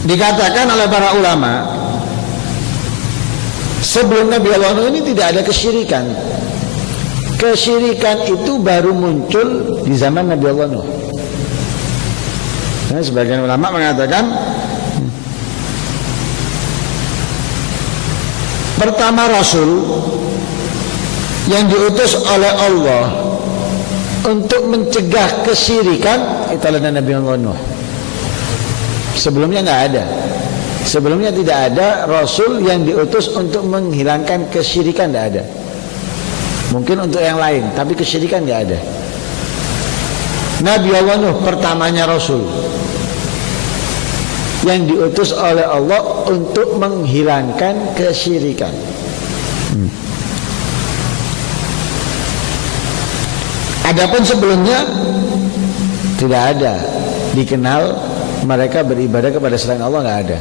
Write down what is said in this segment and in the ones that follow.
Dikatakan oleh para ulama, sebelum Nabi Allah Nuh ini tidak ada kesyirikan. Kesyirikan itu baru muncul di zaman Nabi Allah Nuh. Nah, sebagian ulama mengatakan pertama Rasul yang diutus oleh Allah untuk mencegah kesyirikan itu adalah Nabi Allah Nuh. Sebelumnya nggak ada. Sebelumnya tidak ada Rasul yang diutus untuk menghilangkan kesyirikan, tidak ada. Mungkin untuk yang lain, tapi kesyirikan nggak ada. Nabi Allah Nuh pertamanya Rasul yang diutus oleh Allah untuk menghilangkan kesyirikan. Adapun sebelumnya tidak ada dikenal mereka beribadah kepada selain Allah, nggak ada.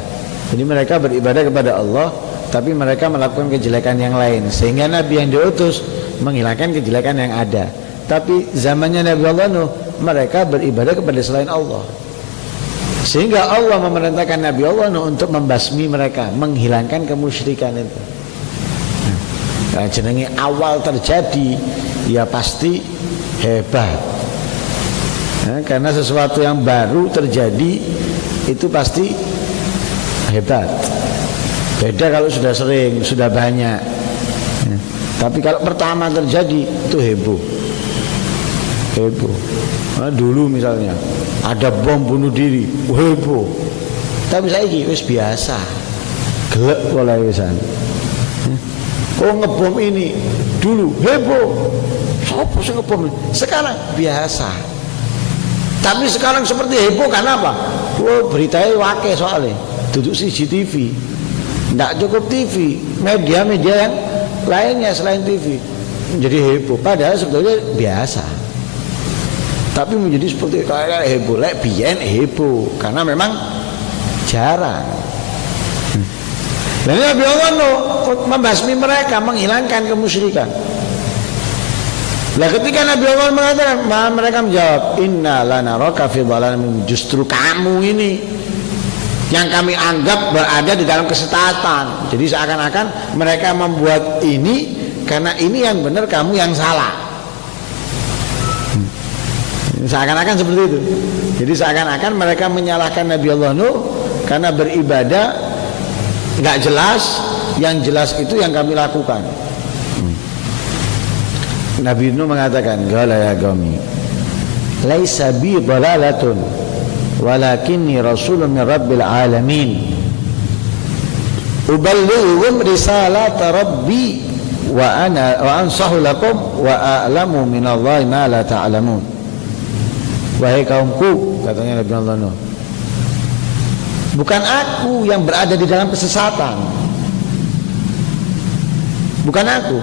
Jadi mereka beribadah kepada Allah, tapi mereka melakukan kejelekan yang lain, sehingga Nabi yang diutus menghilangkan kejelekan yang ada. Tapi zamannya Nabi Allah Nuh, mereka beribadah kepada selain Allah, sehingga Allah memerintahkan Nabi Allah Nuh untuk membasmi mereka, menghilangkan kemusyrikan itu. Nah, jenenge awal terjadi, ya pasti hebat. Nah, karena sesuatu yang baru terjadi itu pasti hebat. Beda kalau sudah sering, sudah banyak. Tapi kalau pertama terjadi itu heboh. Nah, dulu misalnya ada bom bunuh diri, heboh. Tapi saiki wis biasa. Gelek oleh wisan. Oh, ngebom ini dulu heboh. Sopo sing ngebom? Sekarang biasa. Tapi sekarang seperti heboh karena apa? Oh, beritanya wakil soalnya duduk CCTV, tidak cukup TV, media-media yang lainnya selain TV menjadi heboh. Padahal sebetulnya biasa, tapi menjadi seperti kayak heboh. Lek biyen heboh karena memang jarang. Dan Nabi Allah membasmi mereka, menghilangkan kemusyrikan. Nah, ketika Nabi Allah mengatakan, mereka menjawab, inna lanaraka fi dhalamin, justru kamu ini yang kami anggap berada di dalam kesesatan. Jadi seakan-akan mereka membuat ini karena ini yang benar, kamu yang salah. Seakan-akan seperti itu. Jadi seakan-akan mereka menyalahkan Nabi Allah Nuh karena beribadah nggak jelas, yang jelas itu yang kami lakukan. Nabi Nuh mengatakan, qala ya qaumi laisa bi dhalalatun walakinni rasulun min rabbil alamin uballighukum risalata rabbi wa ansahu lakum wa a'lamu minallahi ma la ta'lamun. Wahai kaumku, katanya Nabi Allah Nuh, bukan aku yang berada di dalam kesesatan, bukan aku,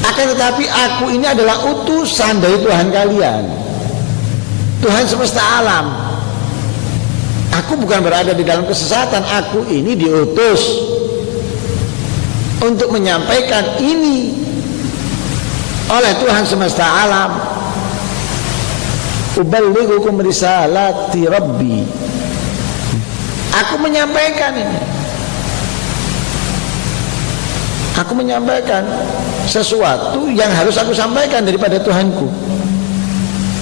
akan tetapi aku ini adalah utusan dari Tuhan kalian, Tuhan semesta alam. Aku bukan berada di dalam kesesatan, aku ini diutus untuk menyampaikan ini oleh Tuhan semesta alam. Uballighukum risalati rabbi, aku menyampaikan ini, aku menyampaikan sesuatu yang harus aku sampaikan daripada Tuhanku.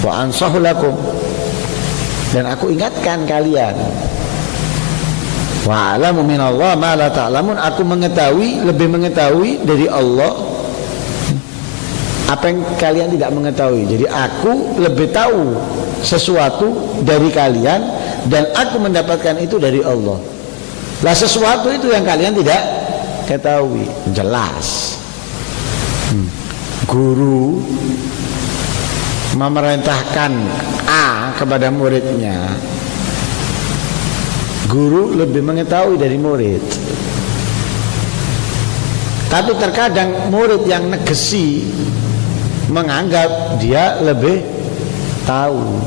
Wa ansahu lakum, dan aku ingatkan kalian. Wa a'lamu minallah ma la ta'lamun, aku mengetahui, lebih mengetahui dari Allah apa yang kalian tidak mengetahui. Jadi aku lebih tahu sesuatu dari kalian, dan aku mendapatkan itu dari Allah. Lah sesuatu itu yang kalian tidak ketahui. Jelas guru memerintahkan A kepada muridnya, guru lebih mengetahui dari murid. Tapi terkadang murid yang negesi menganggap dia lebih tahu,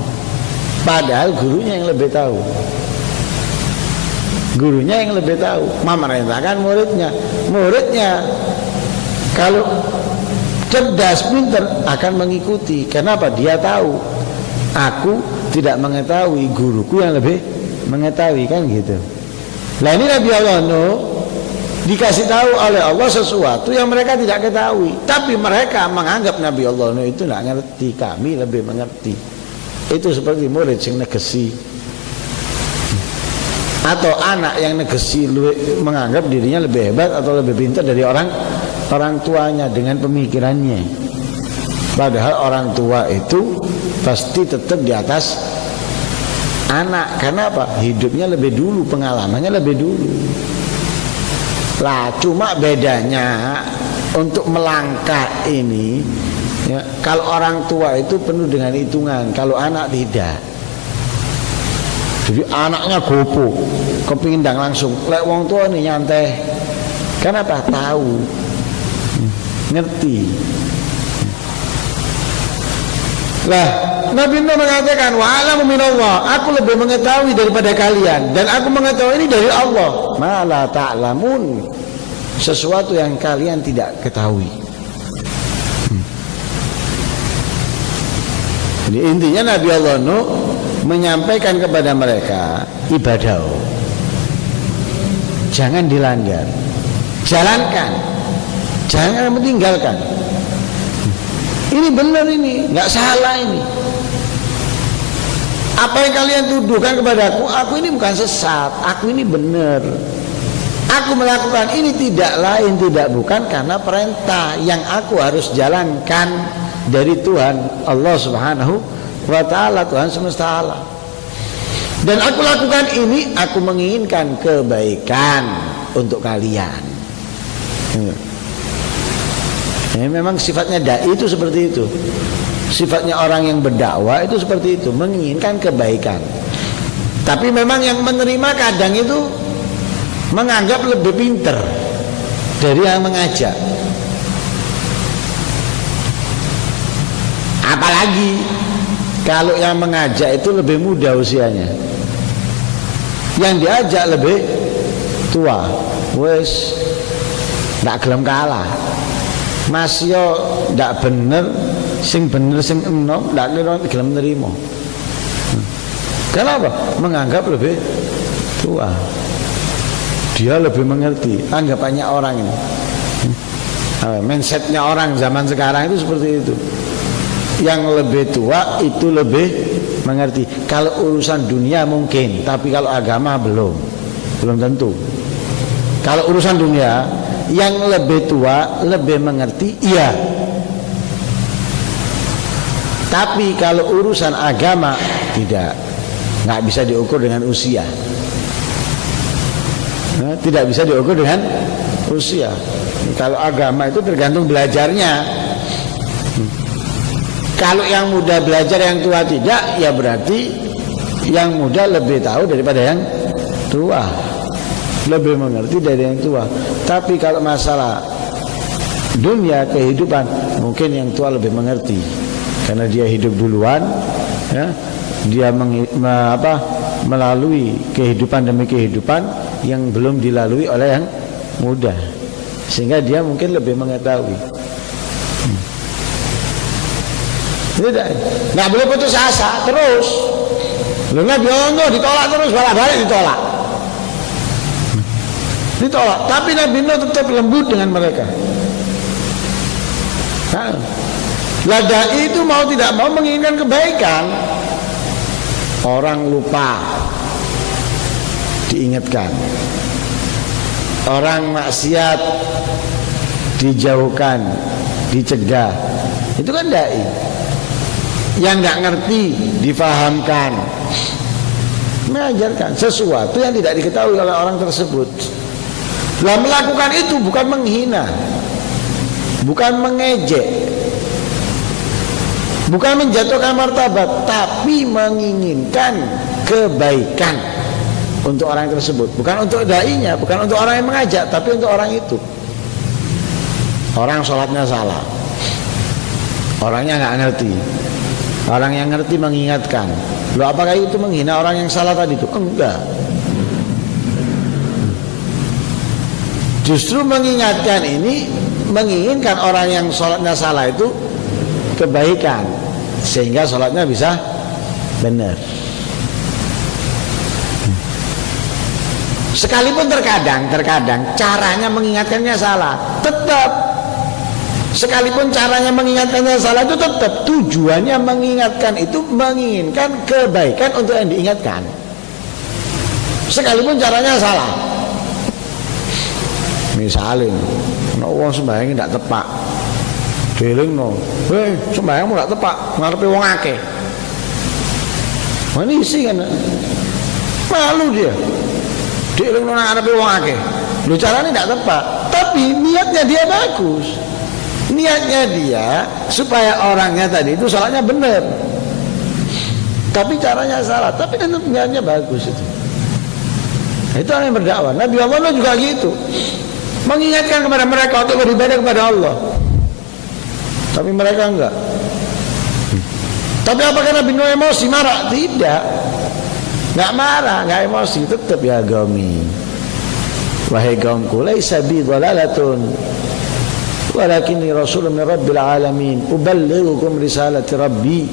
padahal gurunya yang lebih tahu. Gurunya yang lebih tahu, memerintahkan muridnya. Muridnya kalau cerdas, pintar, akan mengikuti. Kenapa? Dia tahu, aku tidak mengetahui, guruku yang lebih mengetahui, kan gitu. Nah ini Nabi Allah Nuh dikasih tahu oleh Allah sesuatu yang mereka tidak ketahui, tapi mereka menganggap Nabi Allah Nuh itu tidak ngerti, kami lebih mengerti. Itu seperti murid yang negesi atau anak yang negesi menganggap dirinya lebih hebat atau lebih pintar dari orang tuanya dengan pemikirannya. Padahal orang tua itu pasti tetap di atas anak. Karena apa? Hidupnya lebih dulu, pengalamannya lebih dulu. Lah cuma bedanya untuk melangkah ini ya, kalau orang tua itu penuh dengan hitungan, kalau anak tidak. Jadi anaknya gopo, kepingin ndang langsung. Lek wong tua nih nyantai. Kenapa? Tahu, ngerti. Lah Nabi Nuh mengatakan wa'alamu minallah, aku lebih mengetahui daripada kalian, dan aku mengetahui ini dari Allah. Ma la ta'lamun, sesuatu yang kalian tidak ketahui. Jadi intinya Nabi Allah Nuh menyampaikan kepada mereka ibadah, jangan dilanggar, jalankan, jangan meninggalkan. Ini benar, ini nggak salah ini. Apa yang kalian tuduhkan kepadaku, aku ini bukan sesat, aku ini benar. Aku melakukan ini tidak lain tidak bukan karena perintah yang aku harus jalankan dari Tuhan Allah Subhanahu wa ta'ala, Tuhan semesta alam. Dan aku lakukan ini, aku menginginkan kebaikan untuk kalian. Ya, memang sifatnya dai itu seperti itu. Sifatnya orang yang berdakwah itu seperti itu, menginginkan kebaikan. Tapi memang yang menerima kadang itu menganggap lebih pinter dari yang mengajak. Apalagi kalau yang mengajak itu lebih muda usianya, yang diajak lebih tua, wes ndak gelem kalah. Mas yo ndak bener, sing enom ndak gelem nerima. Kenapa? Menganggap lebih tua. Dia lebih mengerti. Anggapannya orang ini. Mindsetnya orang zaman sekarang itu seperti itu. Yang lebih tua itu lebih mengerti. Kalau urusan dunia mungkin, tapi kalau agama belum tentu. Kalau urusan dunia, yang lebih tua lebih mengerti, iya. Tapi kalau urusan agama tidak, nggak bisa diukur dengan usia. Tidak bisa diukur dengan usia. Kalau agama itu tergantung belajarnya. Kalau yang muda belajar, yang tua tidak, ya berarti yang muda lebih tahu daripada yang tua, lebih mengerti dari yang tua. Tapi kalau masalah dunia kehidupan, mungkin yang tua lebih mengerti karena dia hidup duluan, ya. Dia melalui kehidupan demi kehidupan yang belum dilalui oleh yang muda, sehingga dia mungkin lebih mengetahui. Nggak boleh putus asa terus. Lu nggak bilang ditolak terus, balik ditolak. Tapi Nabi Nuh tetap lembut dengan mereka. Dai itu mau tidak mau menginginkan kebaikan. Orang lupa diingatkan, orang maksiat dijauhkan, dicegah. Itu kan dai. Yang nggak ngerti difahamkan, mengajarkan sesuatu yang tidak diketahui oleh orang tersebut. Lah melakukan itu bukan menghina, bukan mengejek, bukan menjatuhkan martabat, tapi menginginkan kebaikan untuk orang tersebut. Bukan untuk dai-nya, bukan untuk orang yang mengajak, tapi untuk orang itu. Orang sholatnya salah, orangnya nggak ngerti. Orang yang ngerti mengingatkan. Loh, apakah itu menghina orang yang salah tadi itu? Enggak. Justru mengingatkan ini menginginkan orang yang sholatnya salah itu kebaikan, sehingga sholatnya bisa benar. Sekalipun terkadang caranya mengingatkannya salah, tetap. Sekalipun caranya mengingatkannya salah itu tetap tujuannya mengingatkan itu menginginkan kebaikan untuk yang diingatkan. Sekalipun caranya salah. Misalnya, wong sembahyang tidak tepak. Delingno, sembahyangmu tidak tepak, ngarepe wong akeh. Manisi kan. Malu dia. Delingno ngarepe wong akeh. Lho caranya tidak tepak, tapi niatnya dia bagus. Niatnya dia supaya orangnya tadi itu salahnya benar, tapi caranya salah, tapi tetap niatnya bagus itu. Itu orang yang berdakwah. Nabi Allah juga gitu, mengingatkan kepada mereka untuk beribadah kepada Allah, tapi mereka enggak. Tapi apakah Nabi Nuh emosi marah? Tidak, enggak marah, enggak emosi, tetap ya qaumi, wahai kaumku, laisa bi dhalalatun walakinni rasulun min rabbil alamin uballighukum risalati rabbi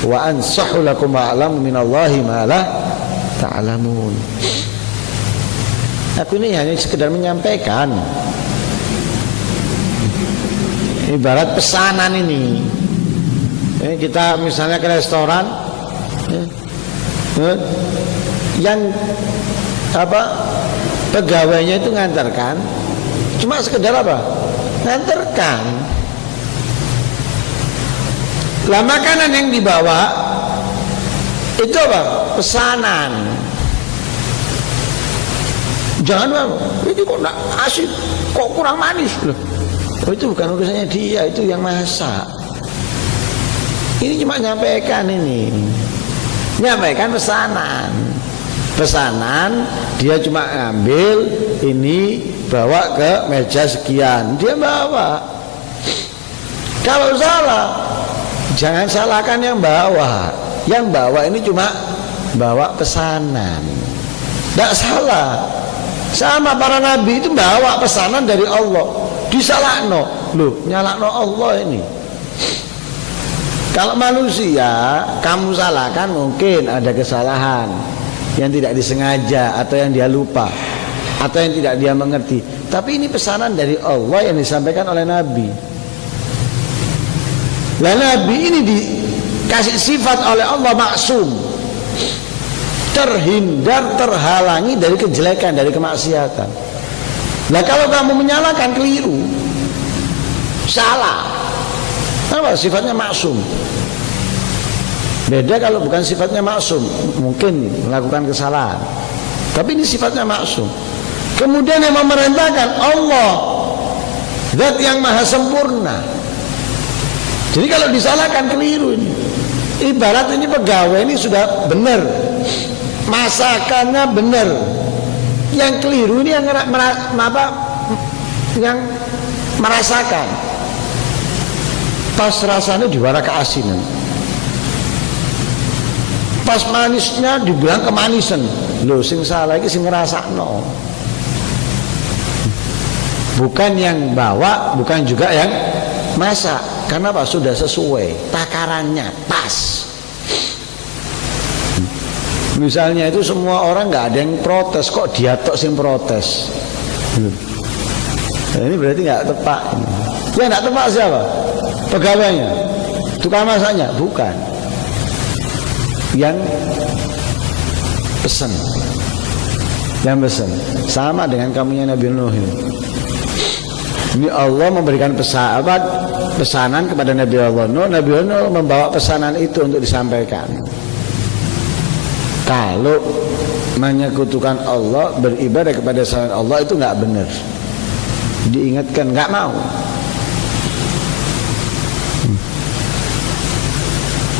wa ansahu lakum wa a'lamu minallahi ma la ta'lamun. Aku ini hanya sekedar menyampaikan, ibarat pesanan ini. Kita misalnya ke restoran, yang pegawainya itu ngantarkan, cuma sekedar ngantarkan. Lah makanan yang dibawa itu pesanan. Jangan ini kok enggak asin, kok kurang manis loh. Oh, itu bukan urusannya dia, itu yang masak. Ini cuma nyampaikan nyampaikan pesanan, dia cuma ngambil ini, bawa ke meja sekian, dia bawa. Kalau salah, jangan salahkan yang bawa. Yang bawa ini cuma bawa pesanan, tidak salah. Sama para nabi itu bawa pesanan dari Allah, disalahno, loh nyalahno Allah ini. Kalau manusia kamu salahkan, mungkin ada kesalahan yang tidak disengaja atau yang dia lupa atau yang tidak dia mengerti. Tapi ini pesanan dari Allah yang disampaikan oleh Nabi. Lah Nabi ini dikasih sifat oleh Allah maksum, terhindar, terhalangi dari kejelekan, dari kemaksiatan. Nah kalau kamu menyalahkan, keliru, salah. Apa sifatnya maksum? Beda kalau bukan sifatnya maksum, mungkin melakukan kesalahan, tapi ini sifatnya maksum. Kemudian yang memerintahkan Allah, Zat yang maha sempurna. Jadi kalau disalahkan, keliru ini. Ibarat ini pegawai ini sudah benar, masakannya benar, yang keliru ini yang merasakan. Pas rasanya diwara keasinan, pas manisnya dibilang kemanisan. Loh, sing salah iki sing ngrasakno, bukan yang bawa, bukan juga yang masak. Karena apa? Sudah sesuai takarannya, pas. Misalnya itu semua orang nggak ada yang protes, kok dia tok sing protes. Nah, ini berarti nggak tepat. Yang nggak tepat siapa? Pegawainya, tukang masaknya? Bukan. Yang pesan, yang pesan. Sama dengan kamunya Nabi Nuh. Ini Allah memberikan pesanan kepada Nabi Allah Nuh. Nabi Nuh membawa pesanan itu untuk disampaikan. Kalau menyekutukan Allah, beribadah kepada selain Allah, itu nggak benar. Diingatkan, nggak mau.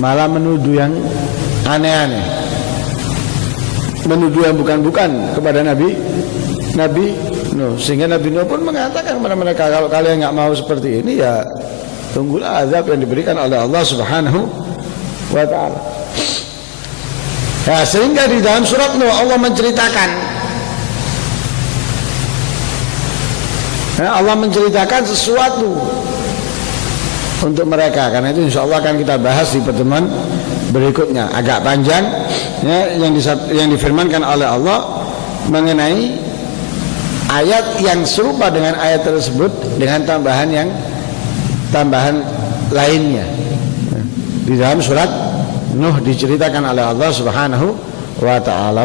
Malah menuduh yang aneh-aneh, menuduh yang bukan-bukan kepada Nabi Nuh. Sehingga Nabi Nuh pun mengatakan kepada mereka, kalau kalian nggak mau seperti ini, ya tunggulah azab yang diberikan oleh Allah Subhanahu wa ta'ala. Ya, sehingga di dalam surat Nuh Allah menceritakan, Allah menceritakan sesuatu untuk mereka. Karena itu insya Allah akan kita bahas di pertemuan berikutnya, agak panjang ya, yang difirmankan oleh Allah, mengenai ayat yang serupa dengan ayat tersebut dengan tambahan lainnya. Di dalam surat Nuh diceritakan oleh Allah Subhanahu wa taala.